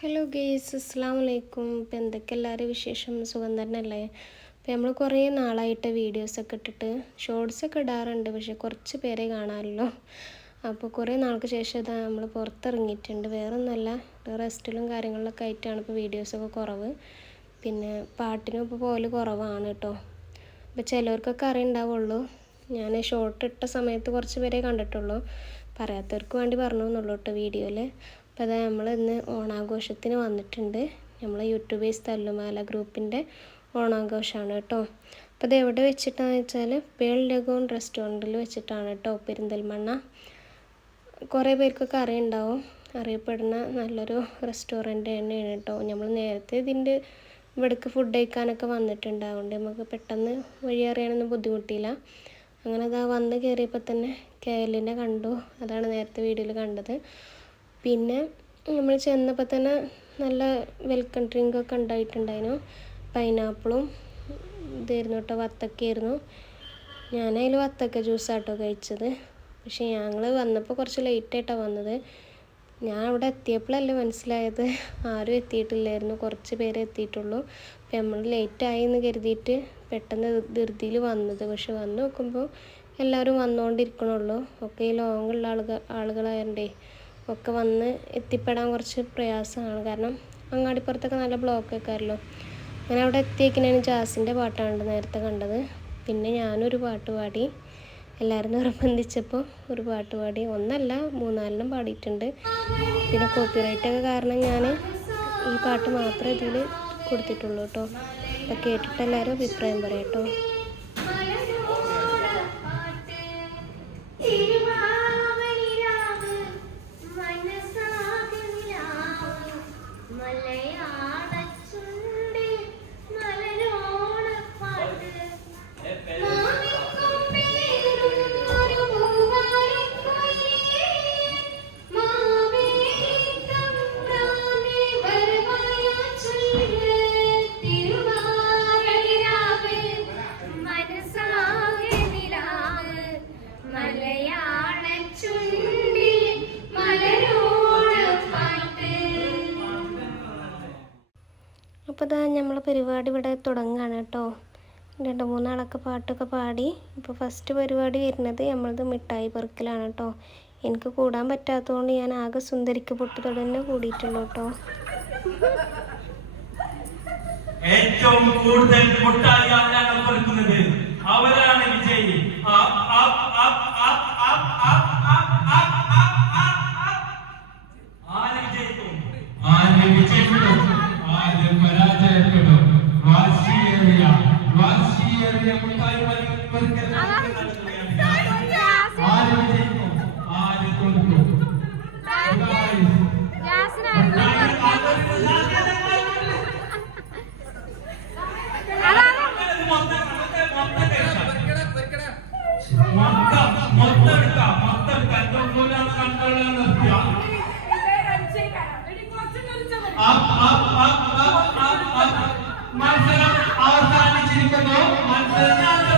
Hello guys, അസ്സാം വലൈക്കും. ഇപ്പം എന്തൊക്കെ എല്ലാവരും വിശേഷം? സുഖം തന്നെയല്ലേ? അപ്പോൾ നമ്മൾ കുറേ നാളായിട്ട് വീഡിയോസൊക്കെ ഇട്ടിട്ട് ഷോർട്സൊക്കെ ഇടാറുണ്ട്, പക്ഷേ കുറച്ച് പേരെ കാണാമല്ലോ. അപ്പോൾ കുറേ നാൾക്ക് ശേഷം ഇതാ നമ്മൾ പുറത്തിറങ്ങിയിട്ടുണ്ട്. വേറൊന്നുമല്ല, റെസ്റ്റിലും കാര്യങ്ങളിലൊക്കെ ആയിട്ടാണ് ഇപ്പോൾ വീഡിയോസൊക്കെ കുറവ്. പിന്നെ പാട്ടിനും ഇപ്പോൾ പോലെ കുറവാണ് കേട്ടോ. അപ്പോൾ ചിലവർക്കൊക്കെ അറിയുണ്ടാവുള്ളൂ. ഞാൻ ഷോർട്ട് ഇട്ട സമയത്ത് കുറച്ച് പേരെ കണ്ടിട്ടുള്ളൂ. പറയാത്തവർക്ക് വേണ്ടി പറഞ്ഞു എന്നുള്ളൂ കേട്ടോ വീഡിയോയിൽ. അപ്പോൾ അതാ നമ്മൾ ഇന്ന് ഓണാഘോഷത്തിന് വന്നിട്ടുണ്ട്. നമ്മളെ യൂട്യൂബേഴ്സ് തല്ലുമാല ഗ്രൂപ്പിൻ്റെ ഓണാഘോഷമാണ് കേട്ടോ. അപ്പോൾ അത് എവിടെ വെച്ചിട്ടാണെന്ന് വെച്ചാൽ പേൾ ലഗൂൺ റെസ്റ്റോറൻറ്റിൽ വെച്ചിട്ടാണ് കേട്ടോ, പെരിന്തൽമണ്ണ. കുറേ പേർക്കൊക്കെ അറിയപ്പെടുന്ന നല്ലൊരു റെസ്റ്റോറൻറ്റ് തന്നെയാണ് കേട്ടോ. നമ്മൾ നേരത്തെ ഇതിൻ്റെ ഇവിടേക്ക് ഫുഡ് കഴിക്കാനൊക്കെ വന്നിട്ടുണ്ട്. അതുകൊണ്ട് നമുക്ക് പെട്ടെന്ന് വഴി അറിയാനൊന്നും ബുദ്ധിമുട്ടിയില്ല. അങ്ങനെ അതാ വന്ന് കയറിയപ്പോൾ തന്നെ കേരളിനെ കണ്ടു. അതാണ് നേരത്തെ വീഡിയോയിൽ കണ്ടത്. പിന്നെ നമ്മൾ ചെന്നപ്പോൾ തന്നെ നല്ല വെൽക്കം ഡ്രിങ്കൊക്കെ ഉണ്ടായിട്ടുണ്ടായിരുന്നു. പൈനാപ്പിളും ഇതായിരുന്നു കേട്ടോ, വത്തക്കയായിരുന്നു. ഞാനതിൽ വത്തക്ക ജ്യൂസാട്ടോ കഴിച്ചത്. പക്ഷേ ഞങ്ങൾ വന്നപ്പോൾ കുറച്ച് ലേറ്റായിട്ടാണ് വന്നത്. ഞാൻ അവിടെ എത്തിയപ്പോഴല്ലേ മനസ്സിലായത് ആരും എത്തിയിട്ടില്ലായിരുന്നു, കുറച്ച് പേരെ എത്തിയിട്ടുള്ളൂ. അപ്പോൾ നമ്മൾ ലേറ്റായി എന്ന് കരുതിയിട്ട് പെട്ടെന്ന് ധൃതിയിൽ വന്നത്. പക്ഷെ വന്ന് നോക്കുമ്പോൾ എല്ലാവരും വന്നുകൊണ്ടിരിക്കണുള്ളൂ. ഒക്കെ ഈ ലോങ്ങുള്ള ആളുകളായതുകൊണ്ടേ ഒക്കെ വന്ന് എത്തിപ്പെടാൻ കുറച്ച് പ്രയാസമാണ്. കാരണം അങ്ങാടിപ്പുറത്തൊക്കെ നല്ല ബ്ലോക്കൊക്കെ ആണല്ലോ. അങ്ങനെ അവിടെ എത്തിയേക്കിനാണ് ജാസിൻ്റെ പാട്ടാണ് നേരത്തെ കണ്ടത്. പിന്നെ ഞാനൊരു പാട്ട് പാടി. എല്ലാവരും നിർബന്ധിച്ചപ്പോൾ ഒരു പാട്ട് പാടി. ഒന്നല്ല, 3-4 പാടിയിട്ടുണ്ട്. പിന്നെ കോപ്പിറൈറ്റൊക്കെ കാരണം ഞാൻ ഈ പാട്ട് മാത്രമേ ഇതിൽ കൊടുത്തിട്ടുള്ളൂ കേട്ടോ. അപ്പോൾ കേട്ടിട്ട് എല്ലാവരും അഭിപ്രായം പറയാം കേട്ടോ. അപ്പോൾ ഇതാ നമ്മളെ പരിപാടി ഇവിടെ തുടങ്ങുകയാണ് കേട്ടോ. 2-3 ആളൊക്കെ പാട്ടൊക്കെ പാടി. ഇപ്പോൾ ഫസ്റ്റ് പരിപാടി വരുന്നത് നമ്മളത് മിഠായി പെറുക്കലാണ് കേട്ടോ. എനിക്ക് കൂടാൻ പറ്റാത്തതുകൊണ്ട് ഞാൻ ആകെ സുന്ദരിക്ക് പൊട്ട് തന്നെ കൂടിയിട്ടുള്ളൂ കേട്ടോ. ഏറ്റവും കൂടുതൽ മുട്ടായി ആരാണ് പെറുക്കുന്നത് അവരാണ് വിജയി. ആര് വിജയിക്കും? ആര് വിജയിക്കും? ആര് പരാജയപ്പെടും? വാശിയേറിയ മുട്ടായി പെറുക്കൽ ആര് വിജയിക്കും? ആര് തോൽക്കും? മത്സരം അവസാനിച്ചിരിക്കുന്നു. മത്സരം